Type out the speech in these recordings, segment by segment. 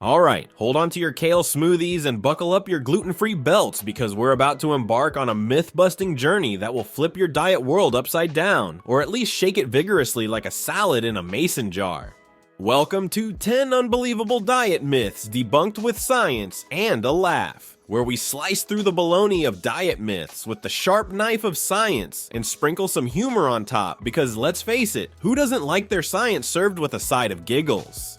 Alright, hold on to your kale smoothies and buckle up your gluten-free belts because we're about to embark on a myth-busting journey that will flip your diet world upside down, or at least shake it vigorously like a salad in a mason jar. Welcome to 10 Unbelievable Diet Myths Debunked with Science and a Laugh, where we slice through the baloney of diet myths with the sharp knife of science and sprinkle some humor on top because let's face it, who doesn't like their science served with a side of giggles?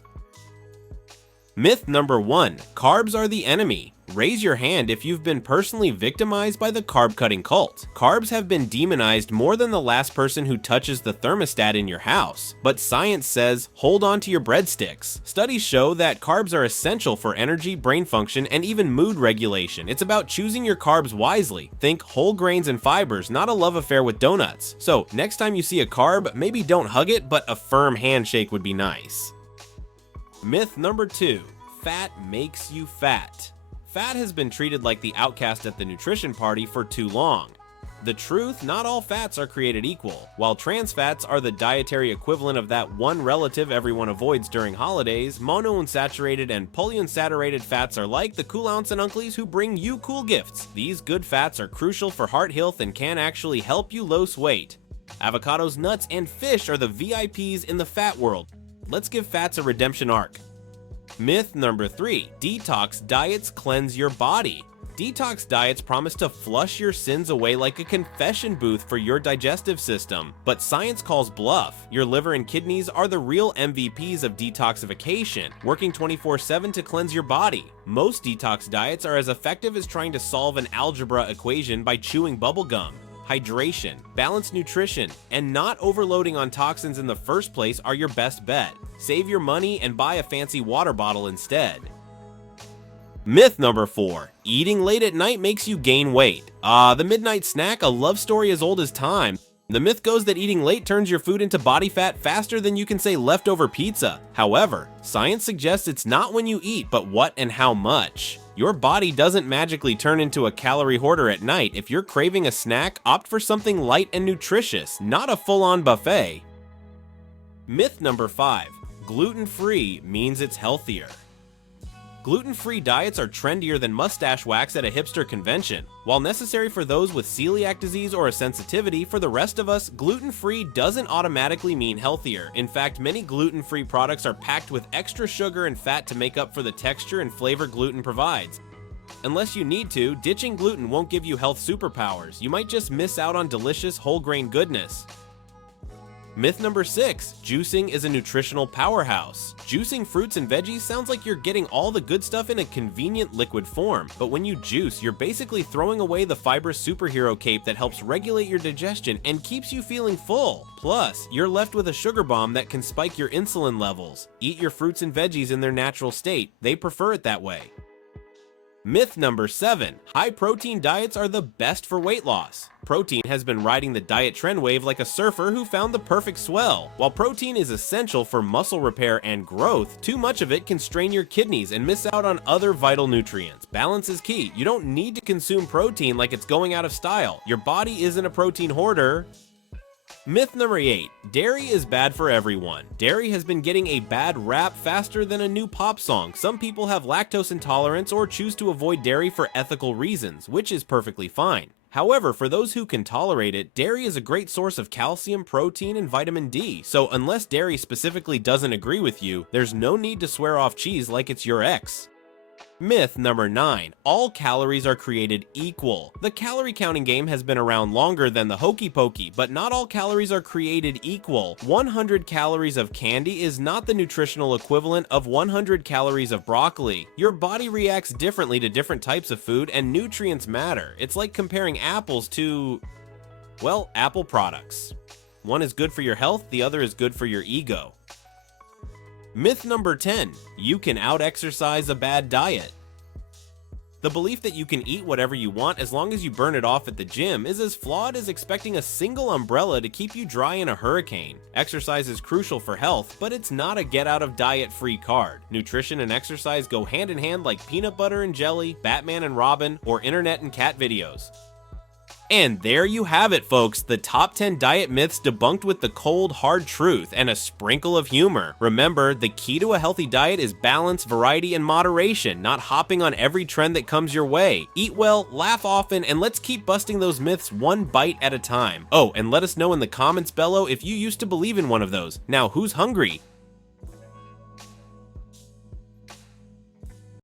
Myth number 1, carbs are the enemy. Raise your hand if you've been personally victimized by the carb-cutting cult. Carbs have been demonized more than the last person who touches the thermostat in your house. But science says, hold on to your breadsticks. Studies show that carbs are essential for energy, brain function, and even mood regulation. It's about choosing your carbs wisely. Think whole grains and fibers, not a love affair with donuts. So next time you see a carb, maybe don't hug it, but a firm handshake would be nice. Myth number 2, fat makes you fat. Fat has been treated like the outcast at the nutrition party for too long. The truth, not all fats are created equal. While trans fats are the dietary equivalent of that one relative everyone avoids during holidays, monounsaturated and polyunsaturated fats are like the cool aunts and uncles who bring you cool gifts. These good fats are crucial for heart health and can actually help you lose weight. Avocados, nuts, and fish are the VIPs in the fat world. Let's give fats a redemption arc. Myth number 3, detox diets cleanse your body. Detox diets promise to flush your sins away like a confession booth for your digestive system, but science calls bluff. Your liver and kidneys are the real MVPs of detoxification, working 24/7 to cleanse your body. Most detox diets are as effective as trying to solve an algebra equation by chewing bubblegum. Hydration, balanced nutrition, and not overloading on toxins in the first place are your best bet. Save your money and buy a fancy water bottle instead. Myth number 4, eating late at night makes you gain weight. The midnight snack, a love story as old as time. The myth goes that eating late turns your food into body fat faster than you can say leftover pizza. However, science suggests it's not when you eat, but what and how much. Your body doesn't magically turn into a calorie hoarder at night. If you're craving a snack, opt for something light and nutritious, not a full-on buffet. Myth number 5, gluten-free means it's healthier. Gluten-free diets are trendier than mustache wax at a hipster convention. While necessary for those with celiac disease or a sensitivity, for the rest of us, gluten-free doesn't automatically mean healthier. In fact, many gluten-free products are packed with extra sugar and fat to make up for the texture and flavor gluten provides. Unless you need to, ditching gluten won't give you health superpowers. You might just miss out on delicious whole grain goodness. Myth number 6, juicing is a nutritional powerhouse. Juicing fruits and veggies sounds like you're getting all the good stuff in a convenient liquid form, but when you juice, you're basically throwing away the fibrous superhero cape that helps regulate your digestion and keeps you feeling full. Plus, you're left with a sugar bomb that can spike your insulin levels. Eat your fruits and veggies in their natural state. They prefer it that way. Myth number 7, high-protein diets are the best for weight loss. Protein has been riding the diet trend wave like a surfer who found the perfect swell. While protein is essential for muscle repair and growth, too much of it can strain your kidneys and miss out on other vital nutrients. Balance is key. You don't need to consume protein like it's going out of style. Your body isn't a protein hoarder. Myth number 8, dairy is bad for everyone. Dairy has been getting a bad rap faster than a new pop song. Some people have lactose intolerance or choose to avoid dairy for ethical reasons, which is perfectly fine. However, for those who can tolerate it, dairy is a great source of calcium, protein, and vitamin D. So unless dairy specifically doesn't agree with you, there's no need to swear off cheese like it's your ex. Myth number 9, all calories are created equal. The calorie counting game has been around longer than the hokey pokey, but not all calories are created equal. 100 calories of candy is not the nutritional equivalent of 100 calories of broccoli. Your body reacts differently to different types of food, and nutrients matter. It's like comparing apples to, well, Apple products. One is good for your health, the other is good for your ego. Myth number 10, you can out-exercise a bad diet. The belief that you can eat whatever you want as long as you burn it off at the gym is as flawed as expecting a single umbrella to keep you dry in a hurricane. Exercise is crucial for health, but it's not a get-out-of-diet-free card. Nutrition and exercise go hand in hand like peanut butter and jelly, Batman and Robin, or internet and cat videos. And there you have it, folks, the top 10 diet myths debunked with the cold, hard truth and a sprinkle of humor. Remember, the key to a healthy diet is balance, variety, and moderation, not hopping on every trend that comes your way. Eat well, laugh often, and let's keep busting those myths one bite at a time. Oh, and let us know in the comments below if you used to believe in one of those. Now, who's hungry?